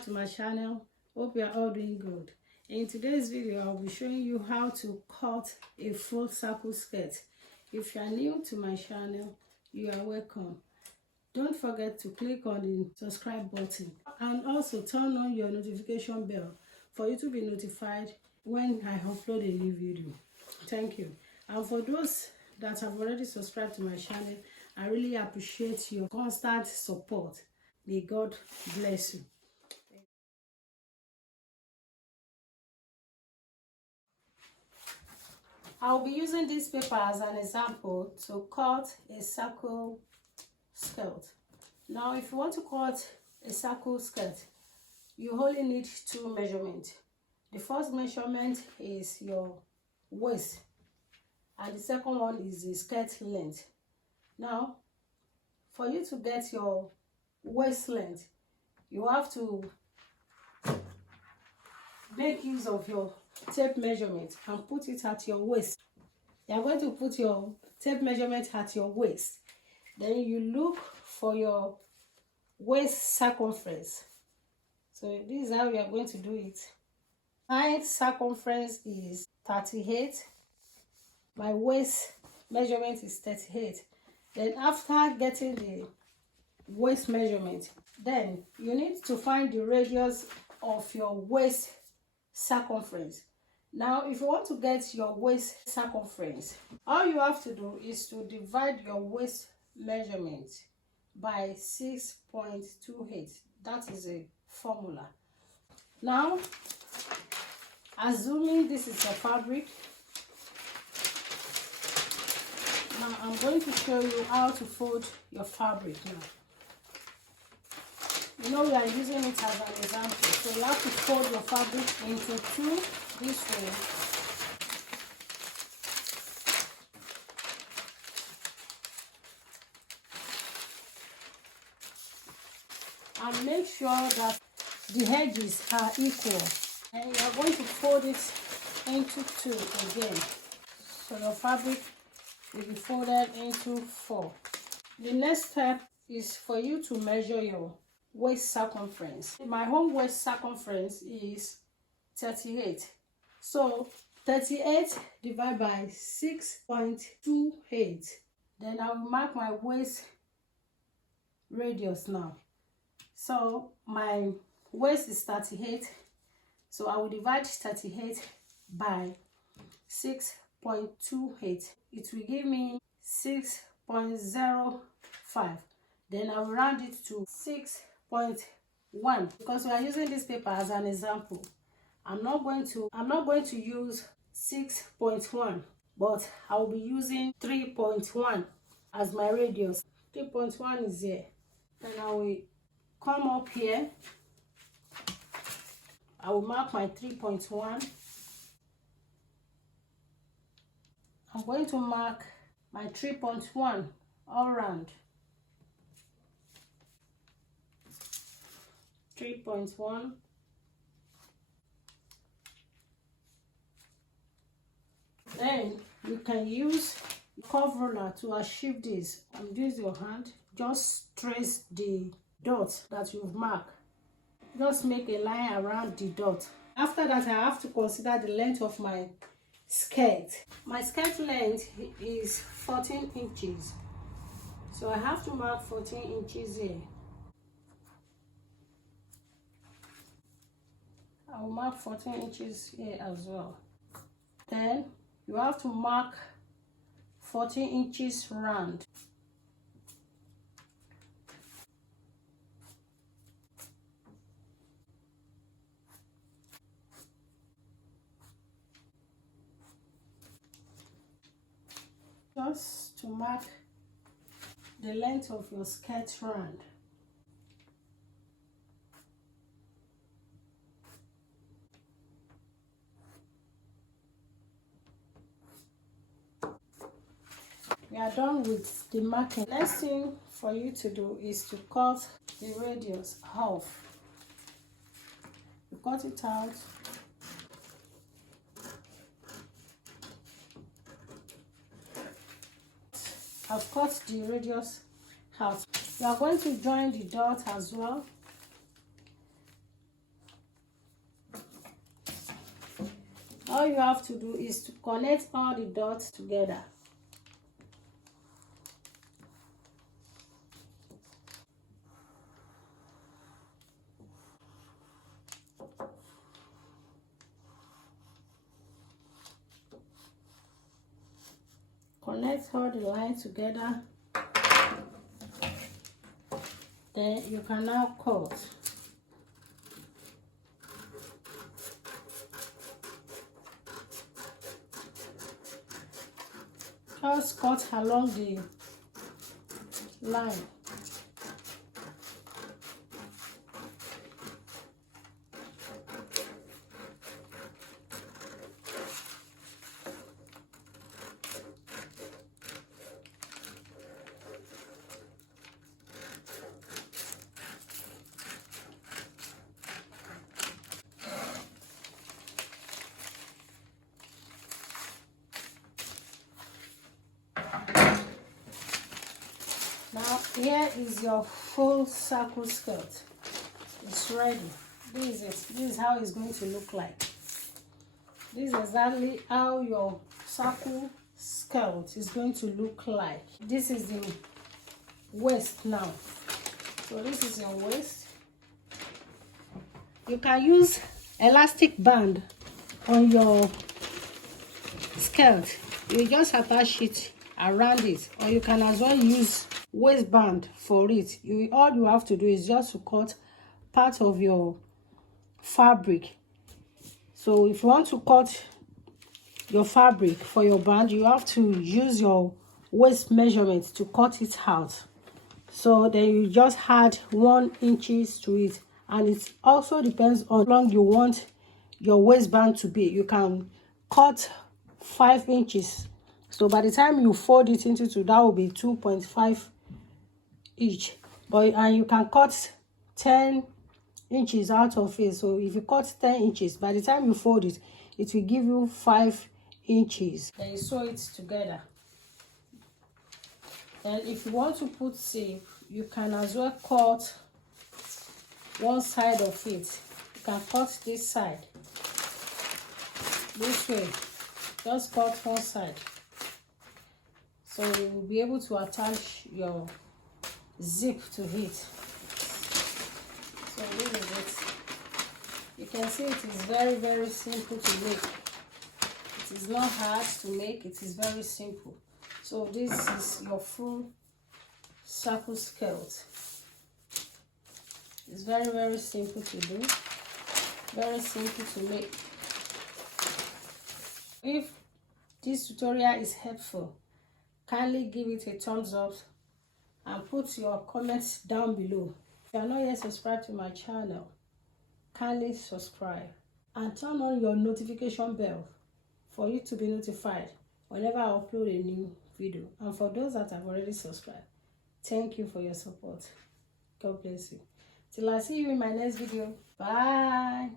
back to my channel. Hope you are all doing good. In today's video, I'll be showing you how to cut a full circle skirt. If you are new to my channel, you are welcome. Don't forget to click on the subscribe button and also turn on your notification bell for you to be notified when I upload a new video. Thank you. And for those that have already subscribed to my channel, I really appreciate your constant support. May God bless you. I'll be using this paper as an example to cut a circle skirt. Now, if you want to cut a circle skirt, you only need two measurements. The first measurement is your waist, and the second one is the skirt length. Now, for you to get your waist length, you have to make use of your tape measurement and put it at your waist. You are going to put your tape measurement at your waist. Then you look for your waist circumference. So this is how we are going to do it. My circumference is 38. My waist measurement is 38. Then after getting the waist measurement, then you need to find the radius of your waist circumference. Now, if you want to get your waist circumference, all you have to do is to divide your waist measurement by 6.28. That is a formula. Now, assuming this is your fabric, now I'm going to show you how to fold your fabric now. You know, we are using it as an example. So you have to fold your fabric into two this way. And make sure that the edges are equal. And you are going to fold it into two again. So your fabric will be folded into four. The next step is for you to measure your waist circumference. My home waist circumference is 38. So 38 divided by 6.28. Then I will mark my waist radius now. So my waist is 38. So I will divide 38 by 6.28. It will give me 6.05. Then I will round it to 6.1 because we are using this paper as an example. I'm not going to use 6.1, but I will be using 3.1 as my radius. 3.1 is here. Then I will come up here. I will mark my 3.1. I'm going to mark my 3.1 all round. 3.1. Then you can use curve ruler to achieve this. And use your hand. Just trace the dot that you've marked. Just make a line around the dot. After that, I have to consider the length of my skirt. My skirt length is 14 inches. So I have to mark 14 inches here. I will mark 14 inches here as well. Then you have to mark 14 inches round. Just to mark the length of your skirt round. We are done with the marking. Next thing for you to do is to cut the radius half. You cut it out. I've cut the radius out. You are going to join the dot as well. all you have to do is to connect all the dots together. Connect all the lines together. Then you can now cut. Just cut along the line. Now here is your full circle skirt. It's ready. This is it. This is how it's going to look like. This is exactly how your circle skirt is going to look like. This is the waist now. So this is your waist. You can use elastic band on your skirt. You just attach it around it, or you can as well use waistband for it. All you have to do is just to cut part of your fabric. So if you want to cut your fabric for your band, you have to use your waist measurement to cut it out. So then you just add 1 inch to it, and it also depends on how long you want your waistband to be. You can cut 5 inches. So by the time you fold it into two, that will be 2.5 each. And you can cut 10 inches out of it. So if you cut 10 inches, by the time you fold it, it will give you 5 inches. Then you sew it together. And if you want to put zip, you can as well cut one side of it. You can cut this side this way. Just cut one side, so you will be able to attach your zip to it. So this is it. You can see it is very, very simple to make. It is not hard to make. It is very simple. So this is your full circle skirt. It's very, very simple to do. Very simple to make. If this tutorial is helpful, kindly give it a thumbs up and put your comments down below. If you are not yet subscribed to my channel, kindly subscribe and turn on your notification bell for you to be notified whenever I upload a new video. And for those that have already subscribed, thank you for your support. God bless you. Till I see you in my next video. Bye.